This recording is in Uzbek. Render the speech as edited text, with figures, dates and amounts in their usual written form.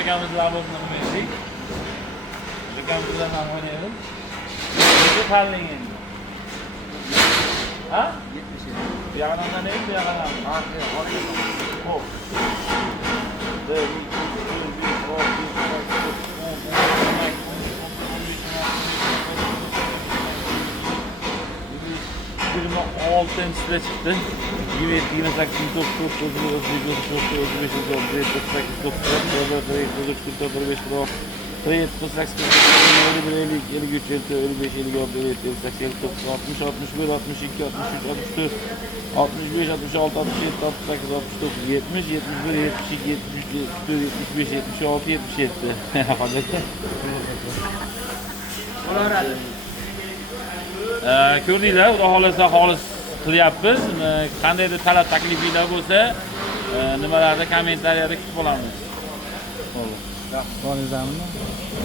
Akamizlar bo'lib nima ishlik? Akamizlar ham o'ynaymiz. Nega tanlang endi? Ha? 70. Bu yoqdan nega bu yoqdan? Ha, Xo'p. Oltinchida chiqdi. Ko'rdinglar, xudo xolasa xolis qilyapmiz. Qandaydir talab taklifinglar bo'lsa, nimalarda kommentariyada kutib qolamiz. Bo'lingizmi?